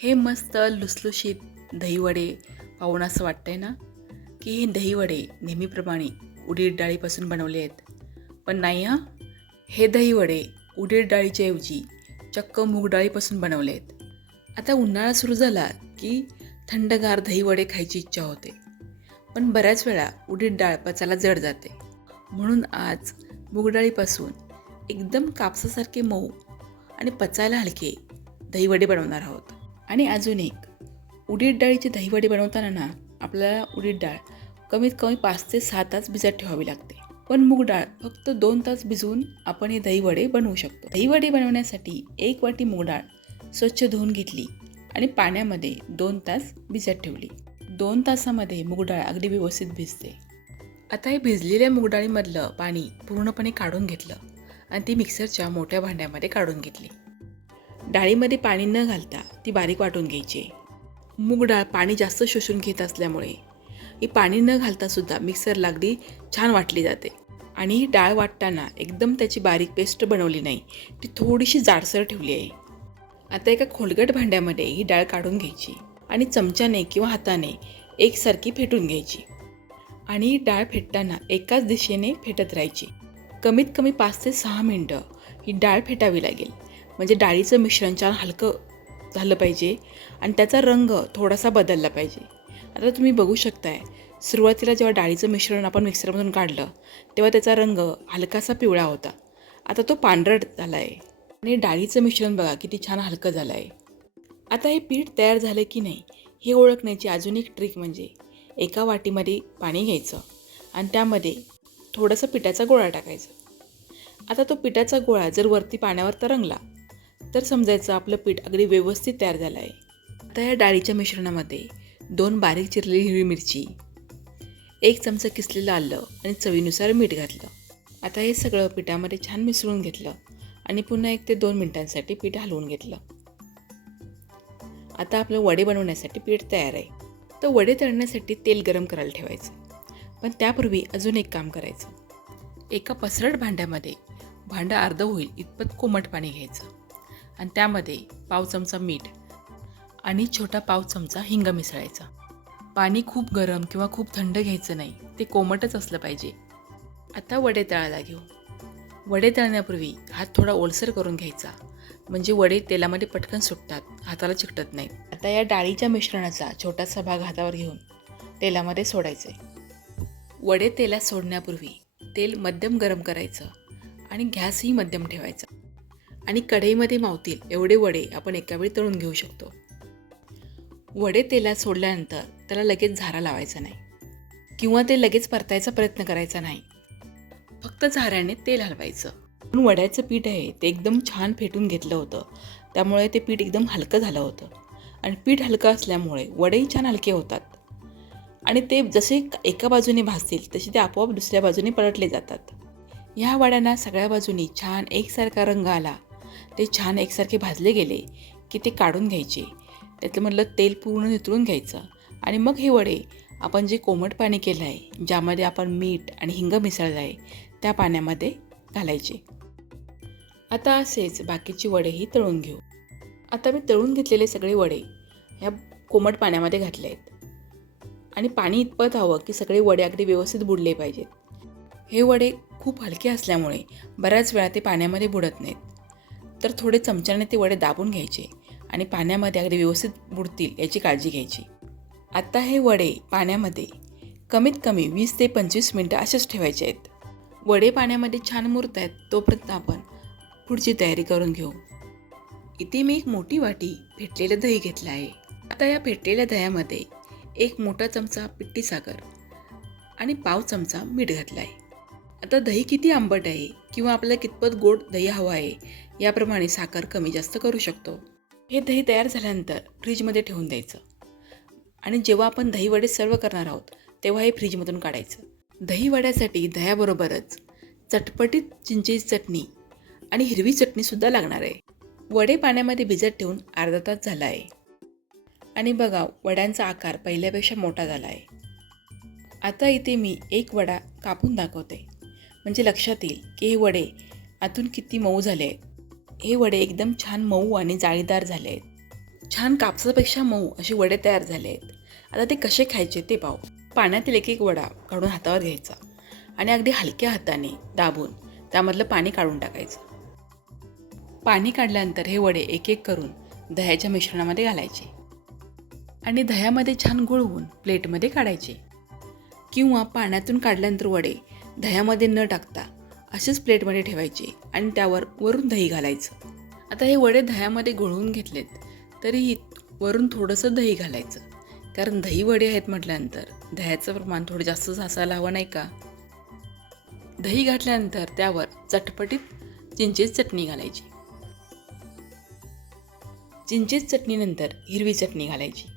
हे मस्त लुसलुशीत दहीवडे पाहून असं वाटतंय ना की हे दहीवडे नेहमीप्रमाणे उडीद डाळीपासून बनवले आहेत. पण नाही हां, हे दहीवडे उडीद डाळीच्या ऐवजी चक्क मूग डाळीपासून बनवले आहेत. आता उन्हाळा सुरू झाला की थंडगार दहीवडे खायची इच्छा होते, पण बऱ्याच वेळा उडीद डाळ पचायला जड जाते. म्हणून आज मूग डाळीपासून एकदम कापसासारखे मऊ आणि पचायला हलके दहीवडे बनवणार आहोत. आणि अजून एक, उडीद डाळीचे दहीवडे बनवताना ना आपल्याला उडीद डाळ कमीत कमी 5 ते 6 तास भिजत ठेवावी लागते. पण मूग डाळ फक्त 2 तास भिजवून आपण हे दहीवडे बनवू शकतो. दहीवडे बनवण्यासाठी 1 वाटी मूग डाळ स्वच्छ धुवून घेतली आणि पाण्यामध्ये 2 तास भिजत ठेवली. 2 तासामध्ये मूग डाळ अगदी व्यवस्थित भिजते. आता हे भिजलेल्या मूग डाळीमधलं पाणी पूर्णपणे काढून घेतलं आणि ती मिक्सरच्या मोठ्या भांड्यामध्ये काढून घेतली. डाळीमध्ये पाणी न घालता ती बारीक वाटून घ्यायची. मूग डाळ पाणी जास्त शोषून घेत असल्यामुळे ही पाणी न घालता सुद्धा मिक्सरला अगदी छान वाटली जाते. आणि ही डाळ वाटताना एकदम त्याची बारीक पेस्ट बनवली नाही, ती थोडीशी जाडसर ठेवली आहे. आता एका खोलगट भांड्यामध्ये ही डाळ काढून घ्यायची आणि चमच्याने किंवा हाताने एकसारखी फेटून घ्यायची. आणि ही डाळ फेटताना एकाच दिशेने फेटत राहायची. कमीत कमी 5 ते 6 मिनटं ही डाळ फेटावी लागेल, म्हणजे डाळीचं मिश्रण छान हलकं झालं पाहिजे आणि त्याचा रंग थोडासा बदलला पाहिजे. आता तुम्ही बघू शकताय, सुरुवातीला जेव्हा डाळीचं मिश्रण आपण मिक्सरमधून काढलं तेव्हा त्याचा रंग हलकासा पिवळा होता. आता तो पांढरट झाला आहे आणि डाळीचं मिश्रण बघा किती छान हलकं झालं आहे. आता हे पीठ तयार झालं की नाही हे ओळखण्याची अजून एक ट्रिक म्हणजे एका वाटीमध्ये पाणी घ्यायचं आणि त्यामध्ये थोडासा पिठाचा गोळा टाकायचा. आता तो पिठाचा गोळा जर वरती पाण्यावर तरंगला तर समजायचं आपलं पीठ अगदी व्यवस्थित तयार झालं आहे. आता या डाळीच्या मिश्रणामध्ये 2 बारीक चिरलेली हिरवी मिरची, 1 चमचा किसलेलं आलं आणि चवीनुसार मीठ घातलं. आता हे सगळं पिठामध्ये छान मिसळून घेतलं आणि पुन्हा 1 ते 2 मिनिटांसाठी पीठ हलवून घेतलं. आता आपलं वडे बनवण्यासाठी पीठ तयार आहे. तर वडे तळण्यासाठी तेल गरम करायला ठेवायचं. पण त्यापूर्वी अजून एक काम करायचं. एका पसरट भांड्यामध्ये भांडं अर्धं होईल इतपत कोमट पाणी घ्यायचं आणि त्यामध्ये पाव चमचा मीठ आणि छोटा पाव चमचा हिंग मिसळायचा. पाणी खूप गरम किंवा खूप थंड घ्यायचं नाही, ते कोमटच असलं पाहिजे. आता वडे तळायला घेऊ. वडे तळण्यापूर्वी हात थोडा ओलसर करून घ्यायचा, म्हणजे वडे तेलामध्ये पटकन सुटतात, हाताला चिकटत नाहीत. आता या डाळीच्या मिश्रणाचा छोटासा भाग हातावर घेऊन तेलामध्ये सोडायचे. वडे तेलात सोडण्यापूर्वी तेल मध्यम गरम करायचं आणि गॅसही मध्यम ठेवायचा. आणि कढईमध्ये मावतील एवढे वडे आपण एकावेळी तळून घेऊ शकतो. वडे तेलात सोडल्यानंतर त्याला लगेच झारा लावायचा नाही किंवा ते लगेच परतायचा प्रयत्न करायचा नाही. फक्त झाऱ्याने तेल हलवायचं. पण वड्याचं पीठ आहे ते एकदम छान फेटून घेतलं होतं, त्यामुळे ते पीठ एकदम हलकं झालं होतं. आणि पीठ हलकं असल्यामुळे वडेही छान हलके होतात आणि ते जसे एका बाजूने भाजतील तसे ते आपोआप दुसऱ्या बाजूने पलटले जातात. ह्या वड्यांना सगळ्या बाजूनी छान एकसारखा रंग आला, ते छान एकसारखे भाजले गेले की ते काढून घ्यायचे. त्यातलं तेल पूर्ण नितळून घ्यायचं आणि मग हे वडे आपण जे कोमट पाणी केलं आहे, ज्यामध्ये आपण मीठ आणि हिंग मिसळलं आहे, त्या पाण्यामध्ये घालायचे. आता असेच बाकीची वडेही तळून घेऊ. आता मी तळून घेतलेले सगळे वडे ह्या कोमट पाण्यामध्ये घातले आहेत आणि पाणी इतपत हवं की सगळे वडे अगदी व्यवस्थित बुडले पाहिजेत. हे वडे खूप हलके असल्यामुळे बऱ्याच वेळा ते पाण्यामध्ये बुडत नाहीत, तर थोडे चमच्याने ते वडे दाबून घ्यायचे आणि पाण्यामध्ये अगदी व्यवस्थित बुडतील याची काळजी घ्यायची. आता हे वडे पाण्यामध्ये कमीत कमी 20 ते 25 मिनटं असेच ठेवायचे आहेत. वडे पाण्यामध्ये छान मुरत आहेत तोपर्यंत आपण पुढची तयारी करून घेऊ. इथे मी एक मोठी वाटी फेटलेलं दही घेतलं आहे. आता या फेटलेल्या दह्यामध्ये 1 मोठा चमचा पिठी साखर आणि पाव चमचा मीठ घातलं आहे. आता दही किती आंबट आहे किंवा आपल्याला कितपत गोड दही हवं आहे याप्रमाणे साखर कमी जास्त करू शकतो. हे दही तयार झाल्यानंतर फ्रीजमध्ये ठेवून द्यायचं आणि जेव्हा आपण दही वडे सर्व करणार आहोत तेव्हा हे फ्रीजमधून काढायचं. दही वड्यासाठी दह्याबरोबरच चटपटीत चिंचेची चटणी आणि हिरवी चटणीसुद्धा लागणार आहे. वडे पाण्यामध्ये भिजत ठेवून अर्धा तास झाला आहे आणि बघा वड्यांचा आकार पहिल्यापेक्षा मोठा झाला आहे. आता इथे मी एक वडा कापून दाखवते, म्हणजे लक्षात येईल की हे वडे आतून किती मऊ झाले आहेत. हे वडे एकदम छान मऊ आणि जाळीदार झाले आहेत. छान कापसापेक्षा मऊ असे वडे तयार झाले आहेत. आता ते कसे खायचे ते पाहू. पाण्यातील एक एक वडा काढून हातावर घ्यायचा आणि अगदी हलक्या हाताने दाबून त्यामधलं पाणी काढून टाकायचं. पाणी काढल्यानंतर हे वडे एक एक करून दह्याच्या मिश्रणामध्ये घालायचे आणि दह्यामध्ये छान घोळवून प्लेटमध्ये काढायचे. किंवा पाण्यातून काढल्यानंतर वडे दह्यामध्ये न टाकता असेच प्लेटमध्ये ठेवायचे आणि त्यावर वरून दही घालायचं. आता हे वडे दह्यामध्ये घोळवून घेतलेत तरीही वरून थोडंसं दही घालायचं, कारण दही वडे आहेत म्हटल्यानंतर दह्याचं प्रमाण थोडं जास्तच असायला हवं नाही का. दही घातल्यानंतर त्यावर चटपटीत चिंचेची चटणी घालायची. चिंचेची चटणीनंतर हिरवी चटणी घालायची.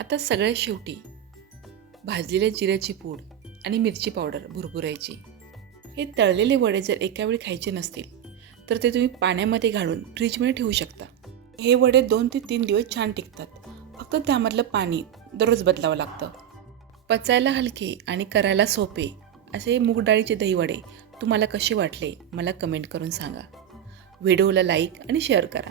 आता सगळ्यात शेवटी भाजलेल्या जिऱ्याची पूड आणि मिरची पावडर भुरभुरायची. हे तळलेले वडे जर एका वेळी खायचे नसतील तर ते तुम्ही पाण्यामध्ये घालून फ्रीजमध्ये ठेवू शकता. हे वडे 2 ते 3 दिवस छान टिकतात. फक्त त्यामधलं पाणी दररोज बदलावं लागतं. पचायला हलके आणि करायला सोपे असे मूग डाळीचे दही वडे तुम्हाला कसे वाटले मला कमेंट करून सांगा. व्हिडिओला लाईक आणि शेअर करा.